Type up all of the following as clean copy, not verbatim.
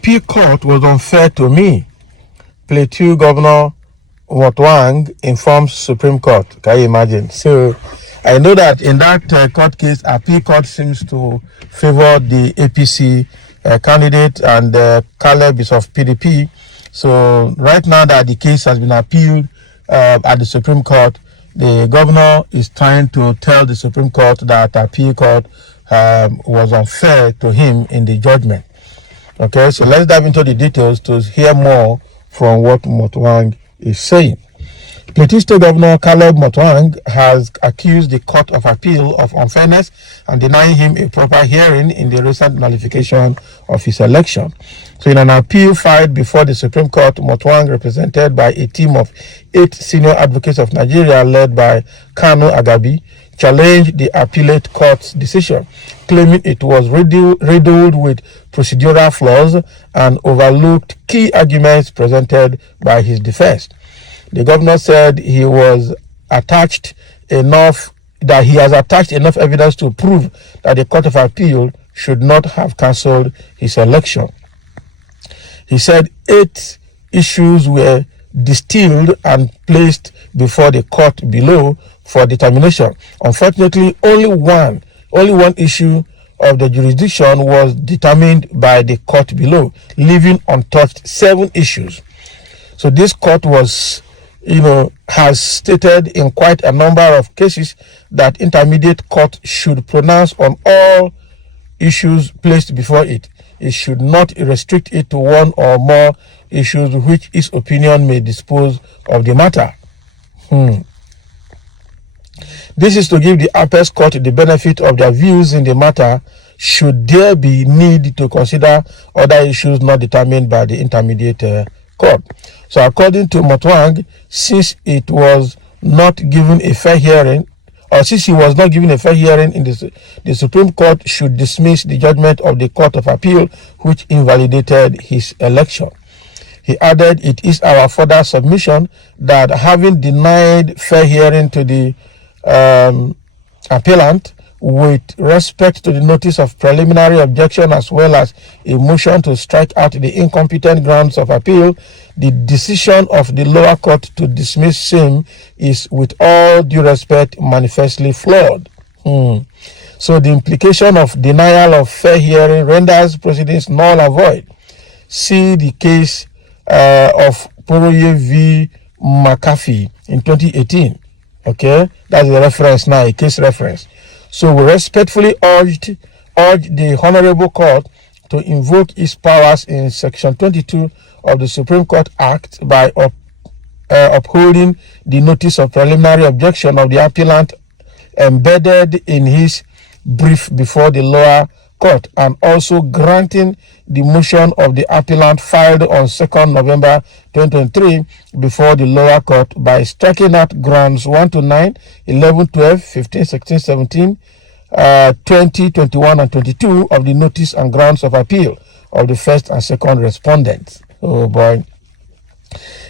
appeal court was unfair to me. Plateau Governor Motwang informs Supreme Court. Can you imagine? So I know that in that court case, appeal court seems to favor the APC candidate, and Caleb is of PDP. So right now that the case has been appealed at the Supreme Court, the governor is trying to tell the Supreme Court that appeal court was unfair to him in the judgment. Okay, so let's dive into the details to hear more from what Motwang is saying. Plateau State Governor Caleb Motwang has accused the Court of Appeal of unfairness and denying him a proper hearing in the recent nullification of his election. So in an appeal filed before the Supreme Court, Motwang, represented by a team of 8 senior advocates of Nigeria led by Kanu Agabi, challenged the appellate court's decision, claiming it was riddled with procedural flaws and overlooked key arguments presented by his defense. The governor said he has attached enough evidence to prove that the Court of Appeal should not have cancelled his election. He said 8 issues were distilled and placed before the court below for determination. Unfortunately, only one issue of the jurisdiction was determined by the court below, leaving untouched 7 issues. So this court has stated in quite a number of cases that intermediate court should pronounce on all issues placed before it. It should not restrict it to one or more issues which its opinion may dispose of the matter. This is to give the apex court the benefit of their views in the matter should there be need to consider other issues not determined by the intermediate court. So according to Motwang, since he was not given a fair hearing in the Supreme Court should dismiss the judgment of the Court of Appeal which invalidated his election. He added, it is our further submission that having denied fair hearing to the appellant with respect to the notice of preliminary objection as well as a motion to strike out the incompetent grounds of appeal, the decision of the lower court to dismiss same is with all due respect manifestly flawed. So the implication of denial of fair hearing renders proceedings null and void. See the case of Poroye v. McAfee in 2018. Okay, that's the reference now, a case reference. So we respectfully urge the Honorable Court to invoke its powers in Section 22 of the Supreme Court Act by upholding the notice of preliminary objection of the appellant embedded in his brief before the lower court, and also granting the motion of the appellant filed on 2nd November 2023 before the lower court by striking out grounds 1 to 9, 11, 12, 15, 16, 17, 20, 21, and 22 of the notice and grounds of appeal of the first and second respondents. Oh boy.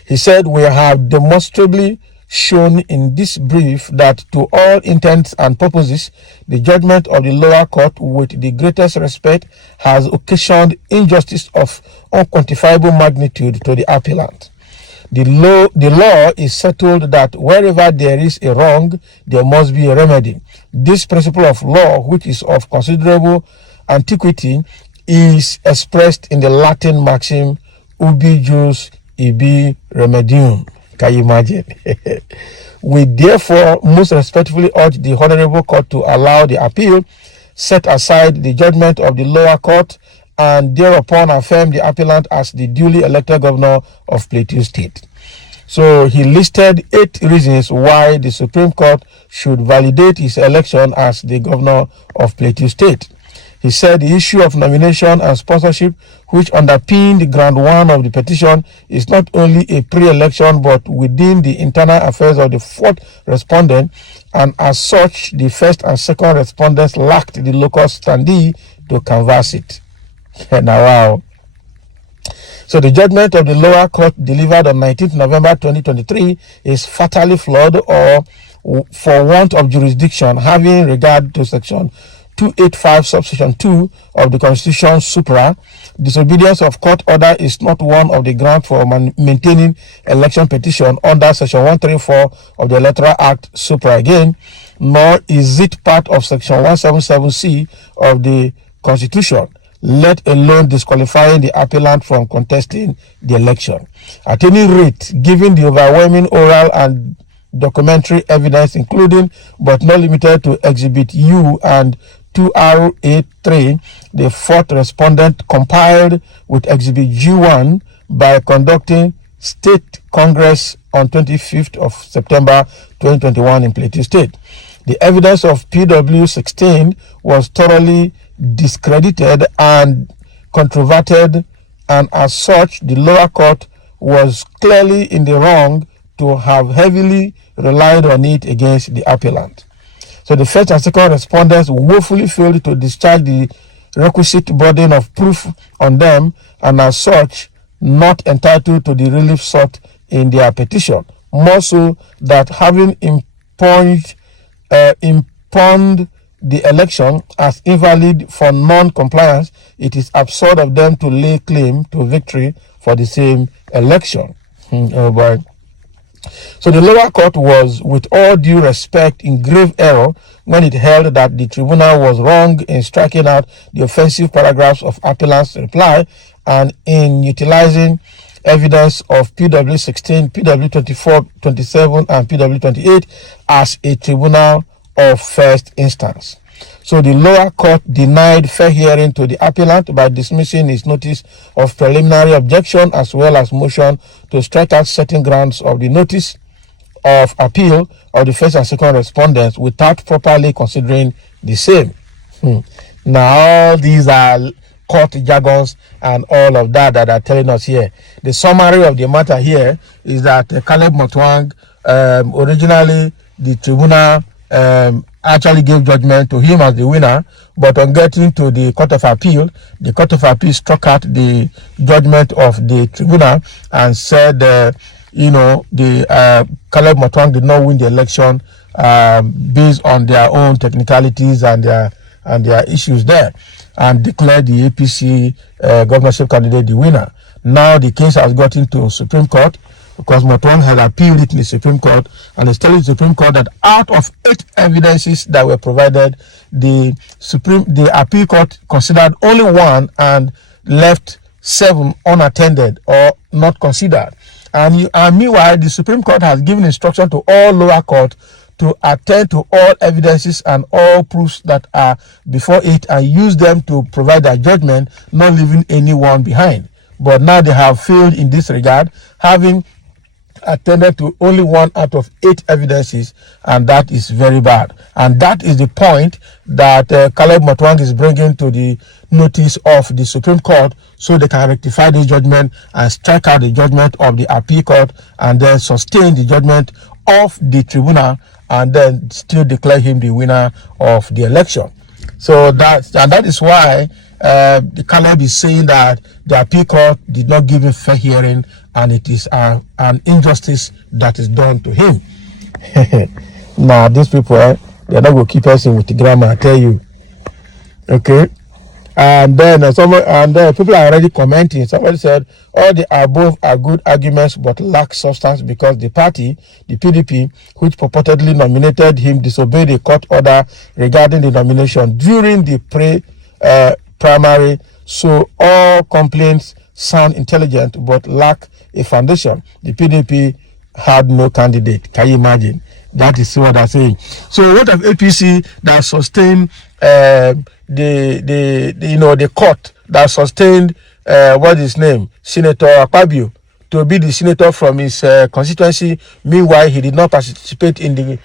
He said, we have demonstrably shown in this brief that to all intents and purposes, the judgment of the lower court with the greatest respect has occasioned injustice of unquantifiable magnitude to the appellant. The law is settled that wherever there is a wrong, there must be a remedy. This principle of law, which is of considerable antiquity, is expressed in the Latin maxim, ubi jus ibi remedium. Can you imagine? We therefore most respectfully urge the Honorable Court to allow the appeal, set aside the judgment of the lower court, and thereupon affirm the appellant as the duly elected governor of Plateau State. So he listed 8 reasons why the Supreme Court should validate his election as the governor of Plateau State. He said the issue of nomination and sponsorship, which underpinned ground 1 of the petition, is not only a pre-election but within the internal affairs of the 4th respondent, and as such, the first and second respondents lacked the local standee to canvass it. Now, wow. So the judgment of the lower court delivered on 19th November 2023 is fatally flawed or for want of jurisdiction, having regard to Section 285 subsection 2 of the Constitution supra, disobedience of court order is not one of the grounds for maintaining election petition under section 134 of the Electoral Act supra again, nor is it part of section 177C of the Constitution, let alone disqualifying the appellant from contesting the election. At any rate, given the overwhelming oral and documentary evidence, including but not limited to Exhibit U and 2R83, the fourth respondent compiled with Exhibit G1 by conducting State Congress on 25th of September 2021 in Plateau State. The evidence of PW16 was thoroughly discredited and controverted, and as such, the lower court was clearly in the wrong to have heavily relied on it against the appellant. So the first and second respondents woefully failed to discharge the requisite burden of proof on them, and as such, not entitled to the relief sought in their petition. More so that having impugned the election as invalid for non-compliance, it is absurd of them to lay claim to victory for the same election. Oh boy. So the lower court was, with all due respect, in grave error when it held that the tribunal was wrong in striking out the offensive paragraphs of appellant's reply and in utilizing evidence of PW16, PW24, 27, and PW28 as a tribunal of first instance. So the lower court denied fair hearing to the appellant by dismissing his notice of preliminary objection as well as motion to strike out certain grounds of the notice of appeal of the first and second respondents without properly considering the same. Now all these are court jargons and all of that are telling us here. The summary of the matter here is that Caleb Motwang, originally the tribunal actually gave judgment to him as the winner, but on getting to the Court of Appeal, the Court of Appeal struck out the judgment of the tribunal and said, the Caleb Motwang did not win the election based on their own technicalities and their issues there, and declared the APC governorship candidate the winner. Now the case has gotten to Supreme Court, because Motwang had appealed it in the Supreme Court, and is telling the Supreme Court that out of 8 evidences that were provided, the appeal court considered only 1 and left 7 unattended or not considered. And meanwhile, the Supreme Court has given instruction to all lower court to attend to all evidences and all proofs that are before it and use them to provide their judgment, not leaving anyone behind. But now they have failed in this regard, having attended to only 1 out of 8 evidences, and that is very bad. And that is the point that Caleb Motwang is bringing to the notice of the Supreme Court, so they can rectify this judgment and strike out the judgment of the appeal court and then sustain the judgment of the tribunal and then still declare him the winner of the election. So that is why the Caleb is saying that the appeal court did not give him fair hearing, and it is an injustice that is done to him. Now these people, they're not going to keep us in with the grammar, I tell you. Okay. And then people are already commenting. Somebody said all the above are good arguments but lack substance because the party, the PDP, which purportedly nominated him, disobeyed a court order regarding the nomination during the primary. So all complaints sound intelligent but lack a foundation. The PDP had no candidate. Can you imagine? That is what they're saying. So what of APC that sustained the court that sustained what is his name, Senator Akpabio, to be the senator from his constituency. Meanwhile, he did not participate in the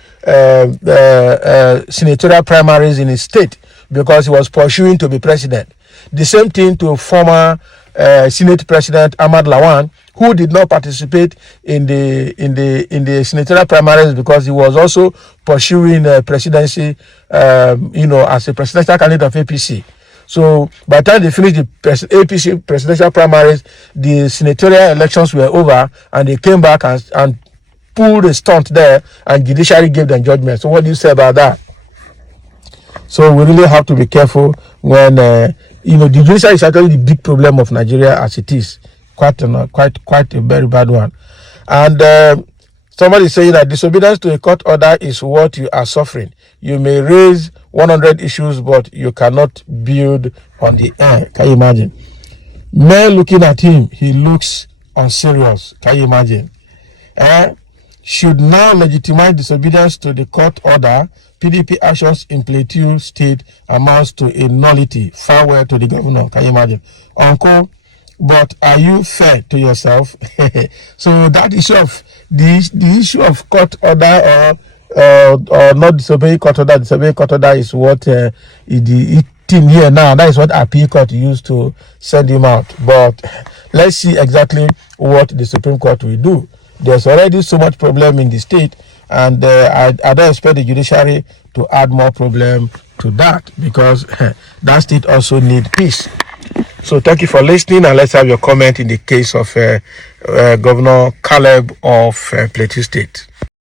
senatorial primaries in his state because he was pursuing to be president. The same thing to former Senate President Ahmad Lawan, who did not participate in the senatorial primaries because he was also pursuing presidency, as a presidential candidate of APC. So by the time they finished the APC presidential primaries, the senatorial elections were over, and they came back and pulled a stunt there, and judiciary gave them judgment. So what do you say about that? So we really have to be careful when, the judiciary is actually the big problem of Nigeria as it is. Quite a very bad one. And somebody is saying that disobedience to a court order is what you are suffering. You may raise 100 issues, but you cannot build on the air. Can you imagine? Men looking at him, he looks unserious. Can you imagine? Should now legitimize disobedience to the court order. PDP actions in Plateau State amounts to a nullity. Farewell to the governor. Can you imagine? Uncle, but are you fair to yourself? So that issue of the issue of court order or not disobeying court order is what the thing here now. That is what appeal court used to send him out. But let's see exactly what the Supreme Court will do. There's already so much problem in the state, and I don't expect the judiciary to add more problem to that, because that state also need peace. So thank you for listening, and let's have your comment in the case of Governor Caleb of Plateau State.